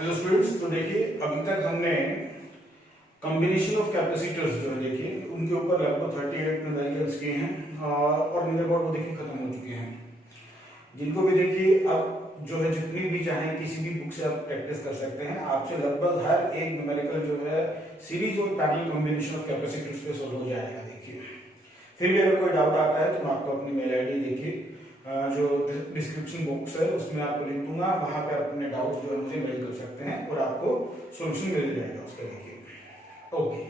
Hello students, तो देखिए अभी तक हमने कॉम्बिनेशन ऑफ कैपेसिटर्स जो है देखिए उनके ऊपर लगभग 38 न्यूमेरिकल्स किए हैं और इनके बाद वो देखिए खत्म हो चुके हैं। जिनको भी देखिए अब जो है जितनी भी चाहें किसी भी बुक से आप प्रैक्टिस कर सकते हैं। आपसे लगभग हर एक न्यूमेरिकल जो है सीरीज और पैरेलल कॉम्बिनेशन ऑफ कैपेसिटर्स पे सोल्व हो जाएगा। देखिए फिर भी अगर कोई डाउट आता है तो मैं आपको अपनी मेल आईडी देखिए जो डिस्क्रिप्शन बॉक्स है उसमें आपको लिंक दूंगा, वहां पे अपने डाउट जो है मुझे मेल कर सकते हैं और आपको सॉल्यूशन मिल जाएगा उसका। देखिए ओके,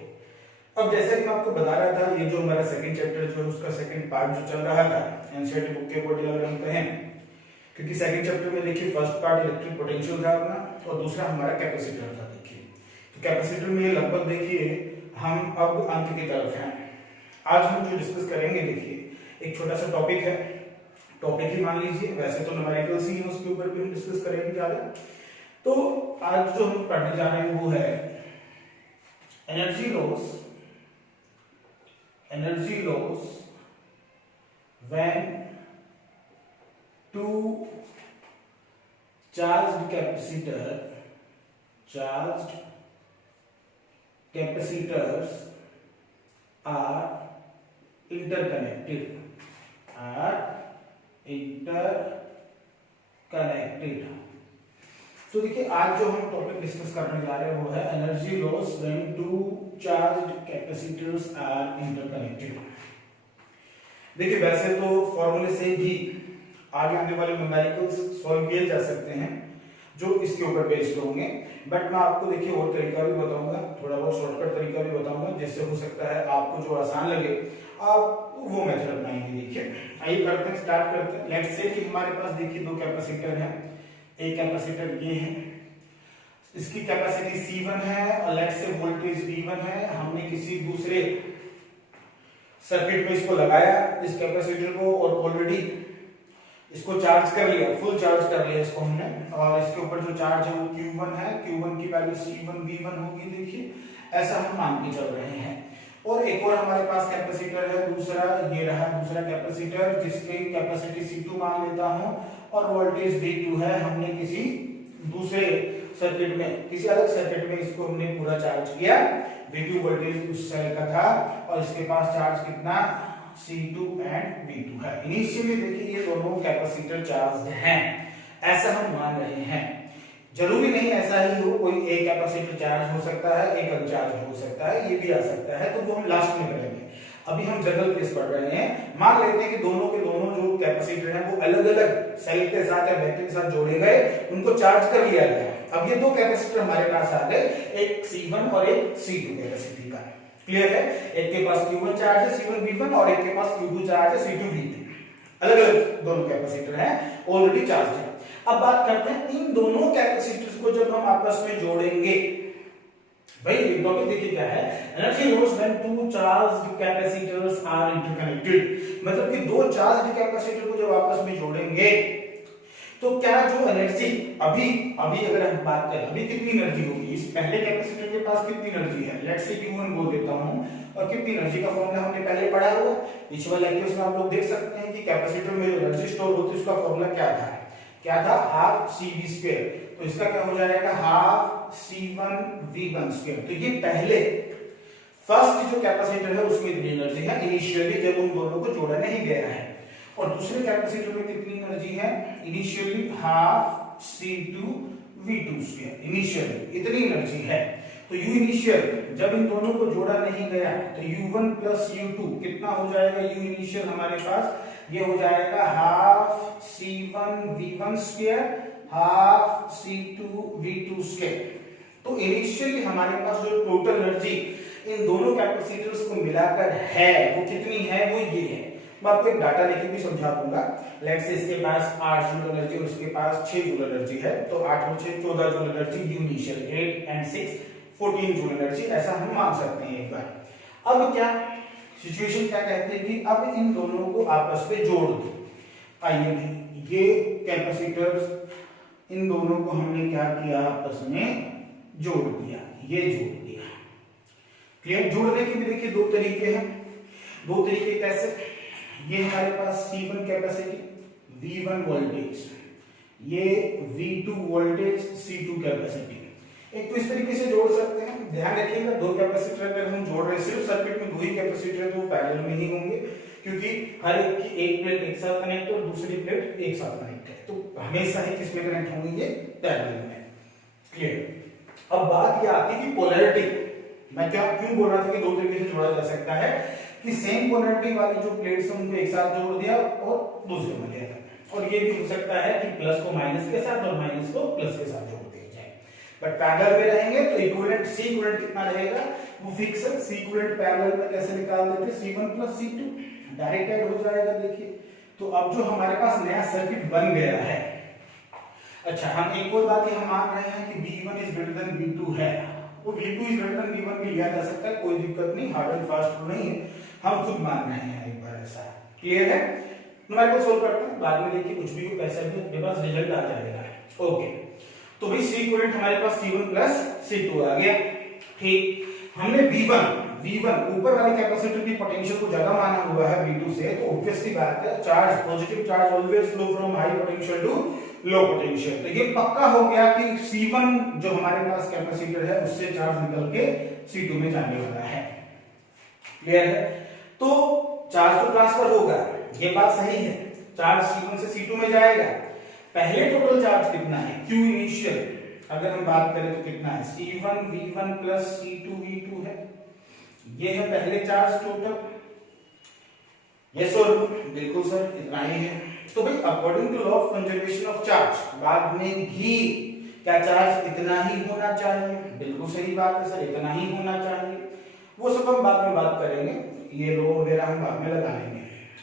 अब जैसा कि मैं आपको बता रहा था, ये जो हमारा सेकंड चैप्टर जो है उसका सेकंड पार्ट जो चल रहा था एनसीईआरटी बुक के अकॉर्डिंग अगर हम कहें, क्योंकि सेकंड चैप्टर में देखिए फर्स्ट पार्ट इलेक्ट्रिक पोटेंशियल था अपना और दूसरा हमारा कैपेसिटर था। देखिए तो कैपेसिटर में लगभग देखिए हम अब अंत की तरफ हैं। आज हम जो डिस्कस करेंगे देखिए एक छोटा सा टॉपिक है, टॉपिक ही मान लीजिए, वैसे तो न्यूमेरिकल्स ही हैं उसके ऊपर भी हम डिस्कस करेंगे ज्यादा। तो आज जो हम पढ़ने जा रहे हैं वो है energy loss when two charged capacitors are interconnected तो देखिए आज जो हम टॉपिक डिस्कस करने जा रहे हैं वो है energy loss when two charged capacitors are interconnected. देखिए वैसे तो फॉर्मूले से भी आगे आने वाले न्यूमेरिकल्स सॉल्व किए जा सकते हैं जो इसके ऊपर बेस्ड होंगे, बट मैं आपको देखिए और तरीका भी बताऊंगा, थोड़ा बहुत शॉर्टकट तरीका भी बताऊंगा जिससे हो सकता है आपको जो आसान लगे आप वो मेथड अपनाएंगे। देखिए आइए करते हैं, स्टार्ट करते हैं। लेट्स से कि हमारे पास देखिए दो कैपेसिटर हैं, एक कैपेसिटर ये है, इसकी कैपेसिटी C1 है और लेट्स से वोल्टेज V1 है। हमने किसी दूसरे सर्किट में इसको लगाया इस कैपेसिटर को और ऑलरेडी इसको चार्ज कर लिया, फुल चार्ज कर लिया इसको हमने, और इसके ऊपर जो चार्ज है वो Q1 है, Q1 की वैल्यू C1 V1 होगी। देखिए ऐसा हम मान के चल रहे हैं। और एक और हमारे पास कैपेसिटर है दूसरा, ये रहा दूसरा कैपेसिटर जिसकी कैपेसिटी C2 मान लेता हूं और वोल्टेज V2 है। हमने किसी दूसरे सर्किट में, किसी अलग सर्किट में इसको हमने पूरा चार्ज किया, V2 वोल्टेज उस सेल का था और इसके पास चार्ज कितना C2 एंड V2 है। इनिशियली देखिए ये दोनों कैपेसिटर चार्ज्ड हैं ऐसा हम मान रहे हैं। जरूरी नहीं ऐसा ही हो, कोई एक कैपेसिटर चार्ज हो सकता है, एक अनचार्ज हो सकता है, ये भी आ सकता है, तो वो हम लास्ट में करेंगे। अभी हम जनरल केस पढ़ रहे हैं। मान लेते हैं कि दोनों के दोनों जो कैपेसिटर हैं वो अलग अलग सेल के साथ या बैटरी के साथ जोड़े गए, उनको चार्ज कर लिया गया। अब ये दो कैपेसिटर हमारे पास आ गए, एक C1 और एक C2 कैपेसिटी का। क्लियर है? एक के पास Q1 चार्ज है C1 V1 और एक के पास Q2 चार्ज है C2 V2। अलग अलग दोनों कैपेसिटर हैं, ऑलरेडी चार्ज है। अब बात करते हैं इन दोनों कैपेसिटर्स को जब हम आपस में जोड़ेंगे, भाई टॉपिक देखिए क्या है, energy loss when two charged capacitors are interconnected. मतलब कि दो चार्ज्ड कैपेसिटर को जब आपस में जोड़ेंगे तो क्या जो एनर्जी अभी अगर हम बात करें अभी कितनी एनर्जी होगी, इस पहले कैपेसिटर के पास कितनी एनर्जी है, लेट्स से Q1 बोल देता हूं, और कितनी एनर्जी का फॉर्मूला हमने पहले पढ़ा हुआ, पिछले लेक्चर्स में आप लोग देख सकते हैं कि कैपेसिटर में जो एनर्जी स्टोर होती है उसका फॉर्मूला क्या था हाफ CV²। तो इसका क्या हो जाएगा हाफ C1 V1 स्क्वायर। तो ये पहले फर्स्ट जो कैपेसिटर है उसमें इतनी एनर्जी है इनिशियली जब उन दोनों को जोड़ा नहीं गया है, और दूसरे कैपेसिटर में कितनी एनर्जी है initially half C2 V2 square. Initially इतनी एनर्जी है। तो U इनिशियल जब इन दोनों को जोड़ा नहीं गया तो U1 प्लस U2 कितना हो जाएगा, U इनिशियल हमारे पास ये हो जाएगा half C1 V1 square half C2 V2 square. तो इनिशियली हमारे पास जो टोटल एनर्जी इन दोनों कैपेसिटर्स को मिलाकर है वो कितनी है, वो ये है। मैं आपको एक डाटा लेके भी समझा दूंगा। लेट्स से इसके पास 8 जूल एनर्जी और इसके पास 6 जूल एनर्जी है, तो 8 और 6 14 joule energy, U initial 8 and 6 14 joule energy, ऐसा हम मान सकते हैं एक बार। अब क्या सिचुएशन क्या कहते हैं कि अब इन दोनों को आपस में जोड़ दो। आइए ये कैपेसिटर्स इन दोनों को हमने क्या किया आपस में जोड़ दिया, ये जोड़ दिया। क्लियर? जोड़ने के भी देखिए दो तरीके हैं। दो तरीके कैसे, ये हमारे पास C1 कैपेसिटी V1 वोल्टेज, ये V2 वोल्टेज C2 कैपेसिटी, एक तो इस तरीके से जोड़ सकते हैं, ध्यान रखिएगा दो कैपेसिटर अगर हम जोड़ रहे हैं सिर्फ सर्किट में दो ही कैपेसिटर है तो पैरेलल में ही होंगे, क्योंकि हर एक की एक प्लेट एक साथ कनेक्ट और दूसरी प्लेट एक साथ कनेक्ट है, तो हमेशा ही किसमें कनेक्ट होंगे, ये पैरेलल में। क्लियर। अब बात ये आती है कि पोलैरिटी, मैं क्यों बोल रहा था कि दो तरीके से जोड़ा जा सकता है, कि सेम पोलैरिटी वाली जो प्लेट्स हैं उनको एक साथ जोड़ दिया और दूसरे में दिया, और ये भी हो सकता है कि प्लस को माइनस के साथ और माइनस को प्लस के साथ जोड़ दिया जाए, बट पैरेलल में रहेंगे तो इक्विवेलेंट सी इक्विवेलेंट कितना रहेगा, वो फिक्स है। सी इक्विवेलेंट पैरेलल में कैसे निकाल देते, C1 + C2 डायरेक्ट ऐड हो जाएगा। देखिए तो अब जो हमारे पास नया सर्किट बन गया है, अच्छा हम एक और बात हम मान रहे हैं कि V1 is greater than V2 है, वो V2 is greater than V1 भी लिया जा सकता है, कोई दिक्कत नहीं, हार्ड एंड फास्ट रूल नहीं है, हम खुद मान रहे हैं एक बार ऐसा। क्लियर है। न्यूमेरिकल सोल्व करते हैं, बाद में देखिए कुछ भी हो कैसा भी मेरे पास रिजल्ट आ जाएगा। ओके तो भाई सी इक्विवेलेंट हमारे पास C1 + C2 आ गया। ठीक, हमने V1 ऊपर वाले कैपेसिटर की पोटेंशियल को ज्यादा माना हुआ है V2 से, तो ऑब्वियसली बात है charge positive charge always flow from high potential to low potential, तो ये पक्का हो गया कि C1 जो हमारे पास कैपेसिटर है उससे चार्ज निकल के C2 में जाने वाला है। क्लियर है। तो चार्ज तो ट्रांसफर होगा, ये बात सही है, चार्ज C1 से C2 में जाएगा। पहले टोटल चार्ज कितना है, Q इनिशियल अगर हम बात करें तो कितना है, C1 V1 + C2 V2 है, ये है पहले चार्ज टोटल। यस और बिल्कुल सर इतना ही है। तो भाई according to law of conservation of charge बाद में भी क्या चार्ज इतना ही होना चाहिए, बिल्कुल सही बात है सर, इतना ही होना चाहिए, वो सब हम बाद में बात करेंगे, ये लो वगैरह हम बाद में लगा लेंगे।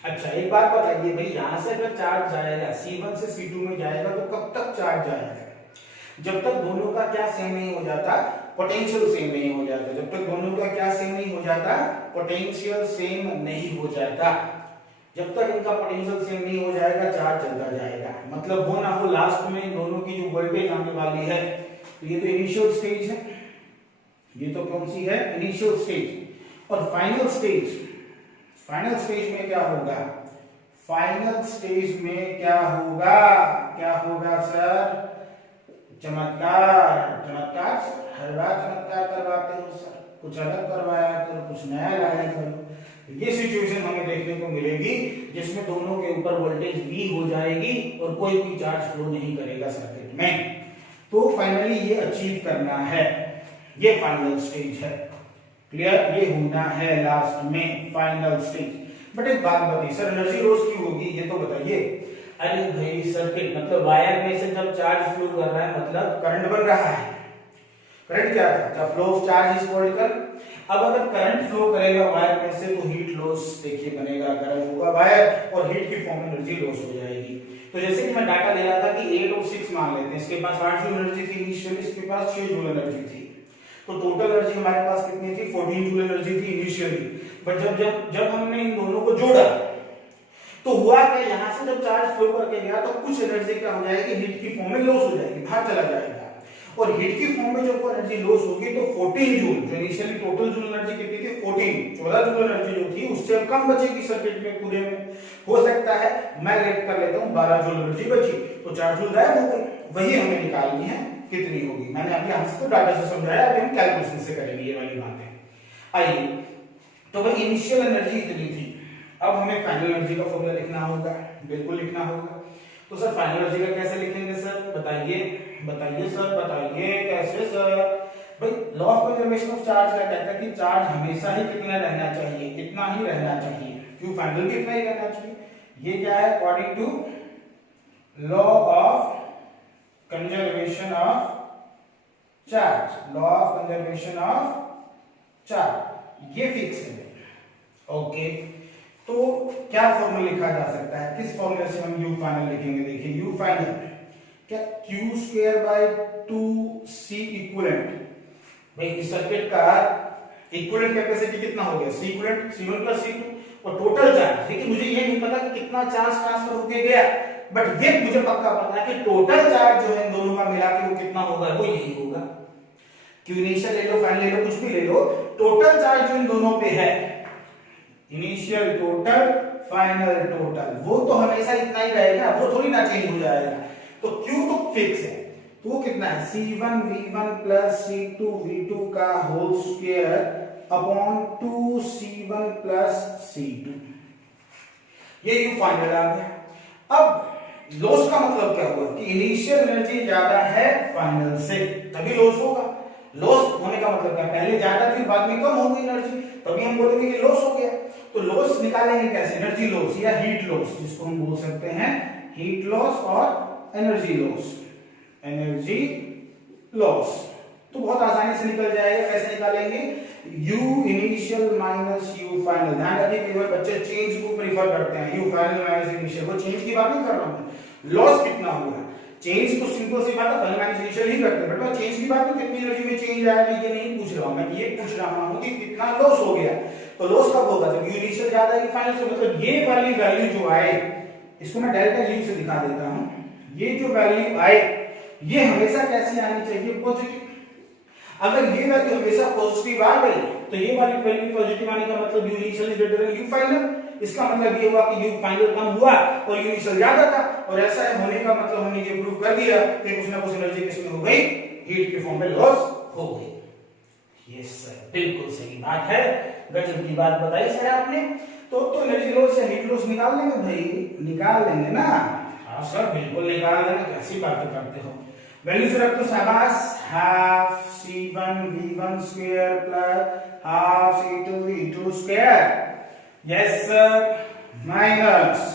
अच्छा एक बात बताइए भाई, यहां से अगर चार्ज जाएगा C1 से C2 में जाएगा तो कब तक चार्ज जाएगा, जब तक दोनों का क्या सेम नहीं हो जाता, पोटेंशियल सेम नहीं हो जाता, जब तक दोनों का क्या सेम नहीं हो जाता, पोटेंशियल सेम नहीं हो जाता, जब तक इनका पोटेंशियल सेम नहीं हो जाएगा चार्ज चलता जाएगा, मतलब हो ना हो लास्ट में दोनों की जो वोल्टेज आने वाली है, तो ये तो इनिशियल स्टेज है, ये तो कौन सी है, इनिशियल स्टेज। और फाइनल स्टेज में क्या होगा, फाइनल स्टेज में क्या होगा सर, चमत्कार हर बार चमत्कार करवाते हो सर, कुछ अलग करवाया करो, कुछ नया लाया करो। ये सिचुएशन हमें देखने को मिलेगी जिसमें दोनों के ऊपर वोल्टेज V हो जाएगी और कोई भी चार्ज फ्लो नहीं करेगा सर्किट में, तो फाइनली ये अचीव करना है, ये फाइनल स्टेज है। क्लियर, ये होना है लास्ट में फाइनल स्टेज। बट एक बात बताइए सर एनर्जी लॉस क्यों होगी, ये तो बताइए। अरे भाई सर्किट मतलब वायर में से जब चार्ज फ्लो कर रहा है मतलब करंट बन रहा है, करंट क्या था, the flow of charge is called current. अब अगर करंट फ्लो करेगा वायर में से तो हीट लॉस देखिए बनेगा, गर्म होगा वायर और हीट की फॉर्म में एनर्जी लॉस हो जाएगी। तो जैसे कि मैं डाटा ले रहा था कि 8 और 6 मान लेते हैं, इसके पास 8 जूल एनर्जी थी इनिशियली, इसके पास 6 जूल एनर्जी थी, तो टोटल एनर्जी हमारे पास कितनी थी, 14 जूल एनर्जी थी इनिशियली। बट जब हमने इन दोनों को जोड़ा तो हुआ कि यहां से जब चार्ज फ्लो करके गया तो कुछ एनर्जी क्या हो जाएगी, हीट की फॉर्म में लॉस हो जाएगी, बाहर चला जाएगा, और हीट की फॉर्म में जब वो एनर्जी लॉस होगी तो 14 जूल जो इनिशियली टोटल जूल एनर्जी कितनी थी 14 जूल एनर्जी जो थी उससे कम बचेगी सर्किट में पूरे में। हो सकता है मैं लेट कर लेता हूं 12 जूल एनर्जी बची तो 4 जूल गायब हो गई, वही हमें निकालनी है कितनी होगी। मैंने अभी आपसे तो डाटा से समझाया, अभी हम कैलकुलेशन से करेंगे ये वाली बातें। आइए तो भाई इनिशियल एनर्जी इतनी थी, अब हमें फाइनल एनर्जी का फॉर्मूला लिखना होगा, बिल्कुल लिखना होगा। तो सर फाइनल एनर्जी का कैसे लिखेंगे सर, बताइए सर, बताइए कैसे सर। भाई law of conservation of charge क्या कहता है कि चार्ज हमेशा ही कितना रहना चाहिए, इतना ही रहना चाहिए, क्यों फाइनल भी इतना ही रहना चाहिए। ये क्या है, according to law of conservation of charge, law of conservation of charge, ये फिक्स है। ओके तो क्या फॉर्मूला लिखा जा सकता है, किस फॉर्मूले से हम U फाइनल लिखेंगे, देखिए U फाइनल क्या Q² / 2C इक्विवेलेंट। भाई इस सर्किट का इक्विवेलेंट कैपेसिटी कितना हो गया, C इक्विवेलेंट C1 + C2, और टोटल चार्ज देखिए मुझे ये नहीं पता कि कितना चार्ज ट्रांसफर होके गया, बट ये मुझे पक्का पता है कि टोटल चार्ज जो है इन दोनों का मिला के वो कितना होगा, वो यही होगा। क्यों इनिशियल ले लो फाइनल ले लो कुछ भी ले लो, टोटल चार्ज जो इन दोनों पे है, इनिशियल टोटल फाइनल टोटल, वो तो हमेशा इतना ही रहेगा, वो थोड़ी ना चेंज हो जाएगा। तो Q तो फिक्स है, तो वो कितना है C1V1 प्लस C2V2 का whole square upon 2C1 plus C2। ये U फाइनल आ गया। अब लॉस का मतलब क्या हुआ कि इनिशियल एनर्जी ज्यादा है फाइनल से, तभी लॉस होगा। लॉस होने का मतलब क्या, पहले ज्यादा थी बाद में कम हो गई एनर्जी, तभी हम बोलेंगे कि लॉस हो गया। तो लॉस निकालेंगे कैसे, एनर्जी लॉस या हीट लॉस, जिसको हम बोल सकते हैं हीट लॉस और एनर्जी लॉस। एनर्जी लॉस तो बहुत आसानी से निकल जाएगा। कैसे निकालेंगे, U initial minus U final. ध्यान रखिए कई बार बच्चे चेंज को प्रीफर करते हैं, U फाइनल माइनस इनिशियल, वो चेंज की बात नहीं कर रहा हूं। लॉस कितना हुआ, चेंज तो सिंपल सी बात है फाइनल माइनस इनिशियल ही करते हैं, बट मैं चेंज की बात नहीं, कितनी एनर्जी में चेंज आया ये नहीं पूछ रहा हूं मैं, ये पूछ रहा हूं कि कितना लॉस हो गया। तो लॉस कब होगा, जब U इनिशियल ज्यादा है फाइनल से, मतलब ये वाली वैल्यू जो आए, इसको मैं डेल्टा U से दिखा देता हूं। ये जो वैल्यू आए ये हमेशा कैसी आनी चाहिए, पॉजिटिव। अगर ये वैल्यू हमेशा पॉजिटिव आ गई तो ये वाली वैल्यू पॉजिटिव आने का मतलब U initial is greater than U final. इसका मतलब ये हुआ कि U फाइनल कम हुआ और U इनिशियल ज्यादा था, और ऐसा होने का मतलब हमने ये प्रूव कर दिया कि कुछ ना कुछ एनर्जी किसमें हो गई, हीट के फॉर्म में लॉस हो गई। यस सर, बिल्कुल सही बात है, गजब की बात बताई सर आपने। तो एनर्जी लॉस या हीट लॉस निकाल लेंगे भाई, निकाल लेंगे ना। हाँ सर बिल्कुल निकाल लेंगे, कैसी बातें करते हो। वैल्यू से रख दो शाबाश, half C1V1 square plus half C2V2 square, yes sir, minus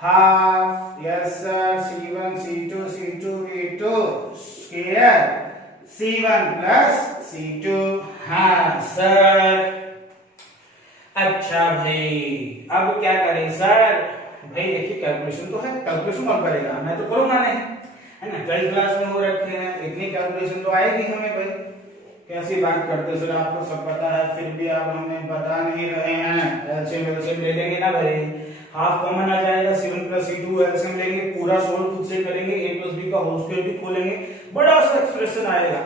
half, yes sir, C1 C2 C2V2 square C1 plus C2। हाँ सर, अच्छा भाई अब क्या करें सर, भाई देखिए कैलकुलेशन तो है, कैलकुलेशन कौन करेगा, मैं तो करूंगा नहीं, है ना, 12th क्लास में हो रखे हैं, इतनी कैलकुलेशन तो आएगी हमें भाई। कैसी बात करते सर, आपको सब पता है फिर भी आप हमें बता नहीं रहे हैं। एलसीएम ले लेंगे ना भाई, हाफ कॉमन आ जाएगा, C1 प्लस C2 एलसीएम लेंगे, पूरा सोल्व खुद से करेंगे, a प्लस b का होल स्क्वायर भी खोलेंगे, बड़ा सा एक्सप्रेशन आएगा।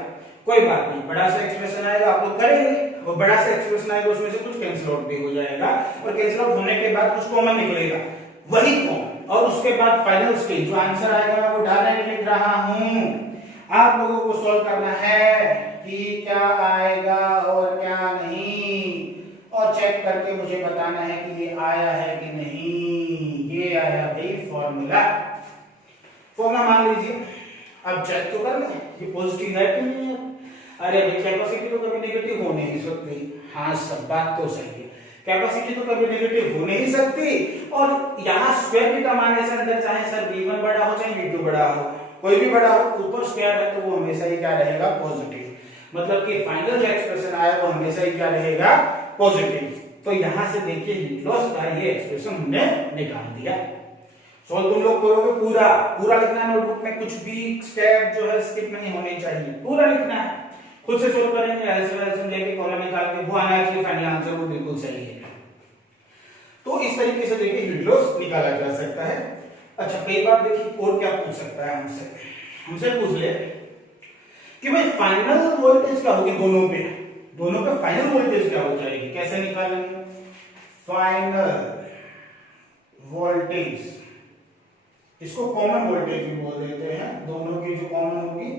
कोई बात नहीं, बड़ा सा एक्सप्रेशन आएगा आप लोग करेंगे, और बड़ा सा एक्सप्रेशन आएगा उसमें से कुछ कैंसिल आउट भी हो जाएगा, और कैंसिल आउट होने के बाद कुछ कॉमन निकलेगा, वही कॉमन, और उसके बाद फाइनल स्टेज जो आंसर आएगा मैं वो डायरेक्ट लिख रहा हूं। आप लोगों को सॉल्व करना है कि क्या आएगा और क्या नहीं, और चेक करके मुझे बताना है कि ये आया है कि नहीं। ये आया भाई फॉर्मूला मान लीजिए, अब चेक तो कर लें ये पॉजिटिव है कि नहीं है। अरे भाई कैपेसिटी तो कभी नेगेटिव हो नहीं सकती, हाँ सब बात तो सही है, कैपेसिटी तो कभी नेगेटिव हो नहीं सकती, और यहाँ स्क्वायर भी कमाने से अंदर चाहे सर V1 बड़ा हो चाहे V2 बड़ा हो, कोई भी बड़ा हो, ऊपर स्क्वायर है तो वो हमेशा ही क्या रहेगा, पॉजिटिव। मतलब कि फाइनल जो एक्सप्रेशन आया वो हमेशा ही क्या रहेगा, पॉजिटिव। तो यहाँ से देखिए हीट लॉस का ये एक्सप्रेशन हमने निकाल दिया। सॉल्व तुम लोग करोगे पूरा पूरा लिखना है नोटबुक में, कुछ भी स्टेप जो है स्किप नहीं होनी चाहिए, पूरा लिखना है। खुद से सोल्व करेंगे, एलसीएम लेके कॉलम निकाल के वो आना चाहिए फाइनल आंसर, वो बिल्कुल सही है। तो इस तरीके से देखिए हीट लॉस निकाला जा सकता है। अच्छा कई बार देखिए और क्या पूछ सकता है हमसे पूछ ले कि भाई फाइनल वोल्टेज क्या होगी, दोनों पे फाइनल वोल्टेज क्या हो जाएगी, कैसे निकालेंगे फाइनल वोल्टेज, इसको कॉमन वोल्टेज भी बोल देते हैं, दोनों की जो कॉमन होगी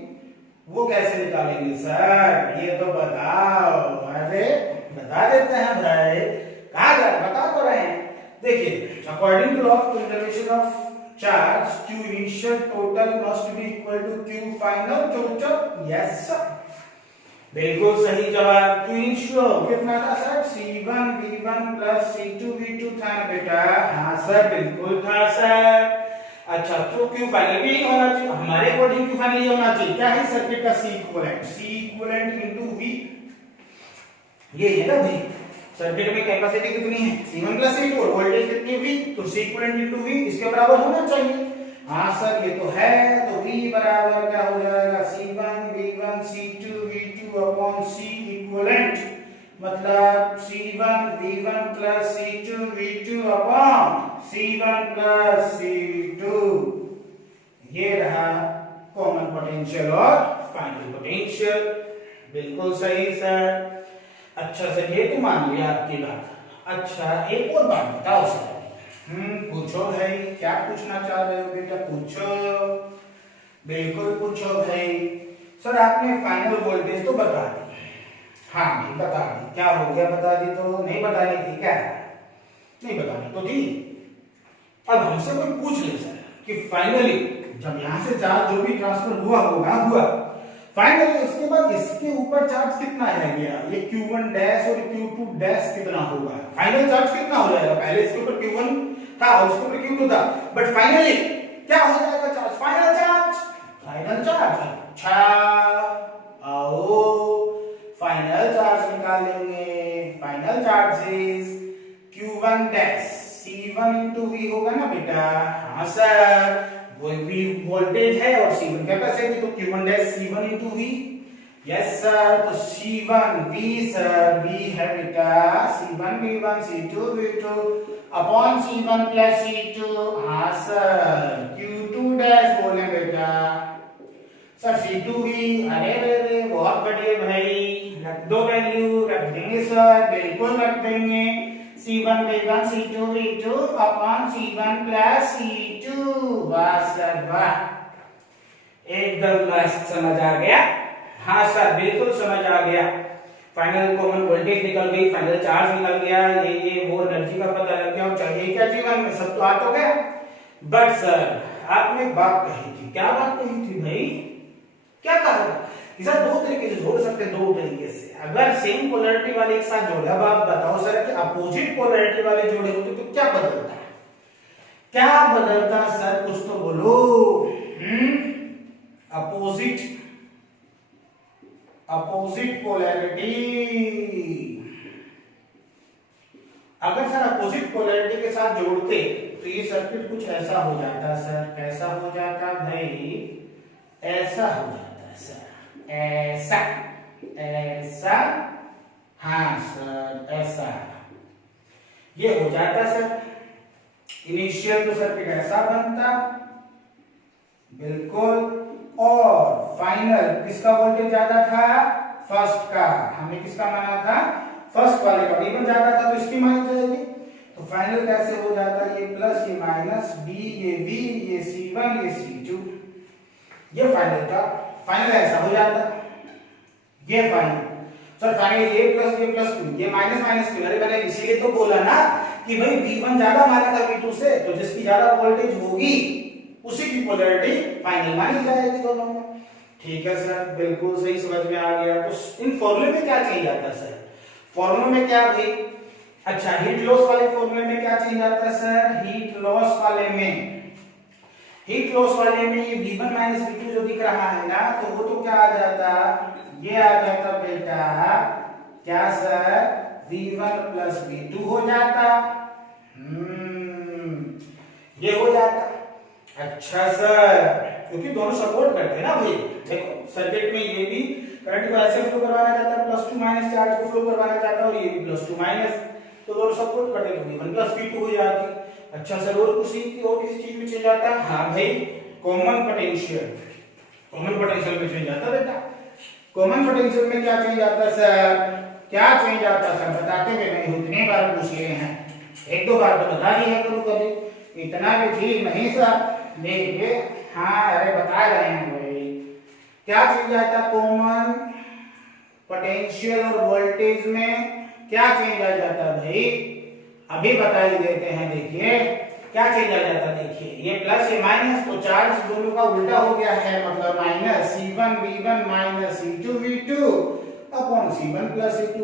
वो कैसे निकालेंगे सर, ये तो बताओ। अरे बता देते हैं भाई, कहा जा बता तो रहे हैं। देखिए according to law of conservation of charge, Q initial total must be equal to Q final total, yes sir बिल्कुल सही जवाब। Q इनिशियल कितना था सर, C1V1 प्लस C2V2 था ना बेटा, हाँ सर बिल्कुल था सर। अच्छा तो Q फाइनल भी होना चाहिए, हमारे अकॉर्डिंग Q फाइनल होना चाहिए, क्या है सर्किट का C इक्विवेलेंट इनटू V, ये है ना भाई, सर्किट में कैपेसिटी कितनी है C1 प्लस C2 और वोल्टेज कितनी है V, तो C इक्विवेलेंट इनटू V इसके बराबर होना चाहिए। हाँ सर ये तो है, तो V बराबर क्या हो जाएगा, C1V1 C2V2 upon C equivalent, मतलब C1V1 plus C2V2 upon C1 plus C2, ये रहा कॉमन पोटेंशियल और फाइनल पोटेंशियल, बिल्कुल सही सर। अच्छा सर ये तो मान लिया आपकी बात। अच्छा एक और बात बताओ सर, पूछो भाई, क्या पूछना चाह रहे हो बेटा, पूछो। बिल्कुल पूछो भाई। सर आपने फाइनल वोल्टेज तो बता दी, हाँ भाई बता दी, क्या हो गया बता दी तो नहीं बतानी थी क्या? नहीं बतानी तो थी। अब हमसे कोई पूछ ले सर कि फाइनली जब यहां से चार्ज जो भी ट्रांसफर हुआ होगा हुआ, फाइनली उसके बाद इसके ऊपर चार्ज कितना रह गया, ये Q1 डैश और Q2 डैश कितना होगा, फाइनल चार्ज कितना हो जाएगा? पहले इसके ऊपर Q1 था और इसके ऊपर Q2 था, बट फाइनली क्या हो जाएगा charge? Final charge, final charge. अच्छा आओ फाइनल चार्ज निकालेंगे। Final charge is Q1 dash C1 into V होगा ना बेटा? हाँ सर, वो भी वोल्टेज है और C1 कैपेसिटी, तो Q1 dash C1 into V। Yes sir, तो C1 V सर, V है बेटा C1 V1 C2 V2 upon C1 plus C2। हाँ सर, Q2 डैश बोले बेटा सर C2V। अरे रे बहुत बढ़िया भाई, रख दो वैल्यू, रख देंगे सर, बिल्कुल रख देंगे। C1 V1 C2 V2 upon C1 plus C2। वाह सर वाह, एकदम मस्त, समझ आ गया? हाँ सर बिल्कुल समझ आ गया। फाइनल कॉमन वोल्टेज निकल गई, फाइनल चार्ज निकल गया, ये वो एनर्जी का पता लग गया, और चाहिए क्या जीवन में, सब तो आ तो गया। बट सर आपने एक बात कही थी, क्या बात कही थी भाई? क्या कहा था? सर दो तरीके से जोड़ सकते हैं, दो तरीके से। अगर सेम पोलैरिटी वाले एक साथ जोड़े, अब आप बताओ सर कि अपोजिट पोलैरिटी वाले जोड़े होते तो क्या बदलता? क्या बदलता सर, कुछ तो बोलो। अपोजिट पोलैरिटी, अगर सर अपोजिट पोलैरिटी के साथ जोड़ते तो ये सर्किट कुछ ऐसा हो जाता सर। कैसा हो जाता भाई? ऐसा हो जाता सर, ऐसा, ऐसा, हाँ सर ऐसा, ये हो जाता सर। इनिशियल तो सर्किट ऐसा बनता बिल्कुल, और फाइनल किसका वोल्टेज ज्यादा था? फर्स्ट का। हमने किसका माना था? फर्स्ट वाले का। V1 ज्यादा था तो इसकी मानी जाएगी। तो फाइनल कैसे हो जाता? ये प्लस, ये माइनस, B, ये V, ये C1, ये C2, ये फाइनल का। फाइनल ऐसा हो जाता, ये फाइनल। सर फाइनल ये प्लस क्यों, ये माइनस माइनस क्यों? अरे मैंने इसीलिए तो बोला ना कि भाई V1 ज्यादा माना था V2 से, तो जिसकी ज्यादा वोल्टेज होगी उसी की पोलैरिटी फाइनल मानी जाएगी दोनों में। ठीक है सर, बिल्कुल सही, समझ में आ गया। तो इन फॉर्मूले में क्या चेंज आता है सर? फॉर्मूले में क्या भाई? अच्छा, हीट लॉस वाले फॉर्मूले में क्या चेंज आता है सर? हीट लॉस वाले में, हीट लॉस वाले में ये V1 माइनस V2 जो दिख रहा है ना, तो वो तो क्या आ जाता? ये आ जाता बेटा क्या सर? V1 प्लस V2 हो जाता। ये हो जाता। अच्छा सर, क्योंकि दोनों सपोर्ट करते हैं ना भाई। देखो सर्किट में ये भी करंट को ऐसे फ्लो करवाना चाहता है, प्लस टू माइनस चार्ज को फ्लो करवाना चाहता है, और ये भी प्लस टू माइनस, तो दोनों सपोर्ट करते हैं, तो V1 प्लस V2 हो जाती। अच्छा सर, और किसी चीज में चेंज आता है? हाँ भाई, कॉमन पोटेंशियल, कॉमन पोटेंशियल में चेंज आता है बेटा। कॉमन पोटेंशियल में क्या चेंज आता है सर? क्या चेंज आता है सर? बताते हुए नहीं, उतने बार पूछ लिए हैं, एक दो बार तो बता दिया करो कभी, इतना भी ठीक नहीं सर। देखिए हाँ, अरे बता रहे हैं भाई, क्या चेंज आता है? कॉमन पोटेंशियल और वोल्टेज में क्या चेंज आ जाता है भाई? अभी बता ही देते हैं। देखिए क्या चेंज आ जाता है, देखिए ये प्लस ये माइनस, तो चार्ज दोनों का उल्टा हो गया है, मतलब minus C1 V1 minus C2 V2 upon C1 plus C2।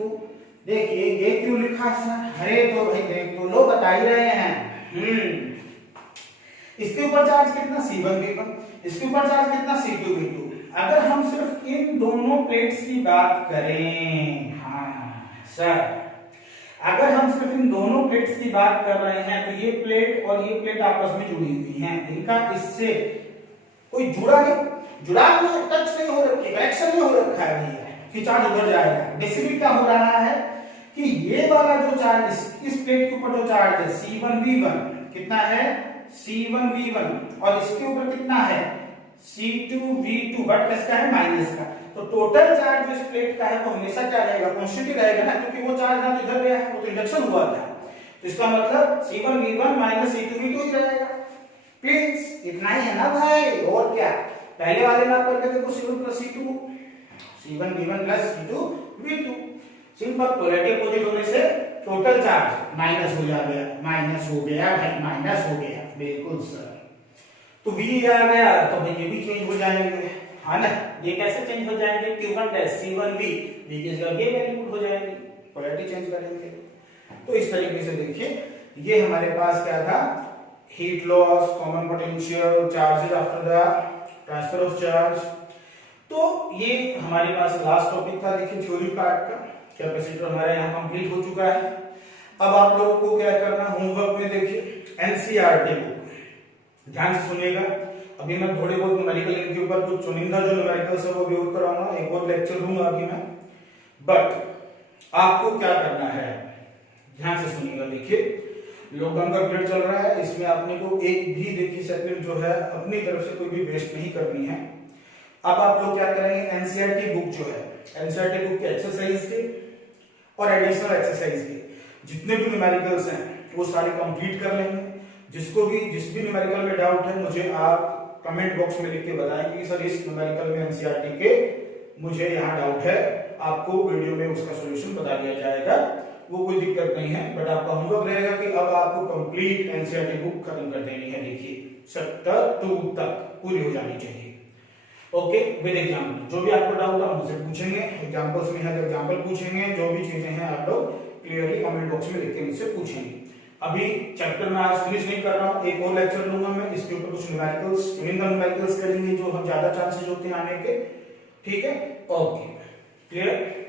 देखिए ये क्यों लिखा सर? अरे तो भाई देख तो लो, बता ही रहे हैं। इसके ऊपर चार्ज कितना? C1 V1, इसके ऊपर चार्ज कितना? C2 V2। अगर हम सिर्फ इन दोनों प्लेट्स की बात करें, हाँ सर, अगर हम सिर्फ इन दोनों प्लेट्स की बात कर रहे हैं, तो ये प्लेट और ये प्लेट आपस में जुड़ी हुई हैं, इनका इससे कोई जुड़ा नहीं, जुड़ाव नहीं, टच नहीं हो रखी, कनेक्शन नहीं हो रखा है भैया कि चार्ज उधर जाएगा। बेसिकली क्या हो रहा है कि ये वाला जो चार्ज, इस प्लेट के ऊपर जो चार्ज है C1 V1 कितना है? C1 V1, और इसके ऊपर कितना है? C2 V2, बट किसका है? माइनस का। तो टोटल चार्ज जो इस प्लेट का है वो हमेशा क्या रहेगा? कांस्टेंट ही रहेगा ना, क्योंकि वो चार्ज ना तो इधर गया है, वो तो इंडक्शन हुआ था, तो इसका मतलब C1 V1 minus C2 V2 ही रहेगा। प्लीज इतना ही है ना भाई, और क्या? पहले वाले में आप करके देखो C1 plus C2, C1 V1 plus C2 V2। Simple, polarity opposite होने से टोटल चार्ज माइनस हो जाएगा, माइनस हो गया भाई, माइनस हो गया, बिल्कुल सर। तो V आ गया तो भाई ये भी चेंज हो जाएंगे, है ना। ये कैसे चेंज हो जाएंगे, Q1 डैश C1V, V की जगह ये वैल्यू पुट हो जाएगी, पोलैरिटी चेंज करेंगे। तो इस तरीके से देखिए ये हमारे पास क्या था, heat loss, common potential, charges after the transfer of charge. तो ये हमारे पास लास्ट टॉपिक था देखिए थ्योरी पार्ट का। कैपेसिटर हमारा यहाँ कंप्लीट हो चुका है। अब आप लोगों को क्या करना, होमवर्क में देखिए एनसीईआरटी बुक ध्यान से सुनिएगा। अभी मैं थोड़े बहुत न्यूमेरिकल इनके ऊपर कुछ चुनिंदा जो न्यूमेरिकल्स है वो भी यूज कराऊंगा, एक और लेक्चर दूंगा अभी मैं। बट आपको क्या करना है, ध्यान से सुनिएगा। देखिए लॉकडाउन का पीरियड चल रहा है, इसमें आपने को एक भी देखिए सेकंड जो है अपनी तरफ से कोई भी वेस्ट नहीं करनी है। अब आप लोग क्या करेंगे, एनसीईआरटी बुक जो है, एनसीईआरटी बुक के एक्सरसाइज के और एडिशनल एक्सरसाइज के जितने भी न्यूमेरिकल्स हैं वो सारे कंप्लीट कर लेंगे। जिसको भी जिस भी न्यूमेरिकल में डाउट है मुझे आप कमेंट बॉक्स में लिख के बताएं कि सर इस न्यूमेरिकल में एनसीईआरटी के मुझे यहाँ डाउट है, आपको वीडियो में उसका सॉल्यूशन बता दिया जाएगा, वो कोई दिक्कत नहीं है। बट आपका होमवर्क रहेगा कि अब आपको कंप्लीट एनसीईआरटी बुक खत्म कर देनी है। देखिए चैप्टर 2 तक पूरी हो जानी चाहिए। ओके, विद एग्जाम्पल जो भी आपको डाउट है मुझसे पूछेंगे, एग्जांपल्स में है तो एग्जांपल पूछेंगे, जो भी चीजें हैं आप लोग क्लियरली कमेंट बॉक्स में लिख के मुझसे पूछेंगे। अभी चैप्टर में आज फिनिश नहीं कर रहा हूं, एक और लेक्चर लूंगा मैं, इसके ऊपर कुछ न्यूमेरिकल्स, न्यूमेरिकल्स करेंगे जो हम ज्यादा चांसेस होते हैं आने के। ठीक है, ओके, क्लियर।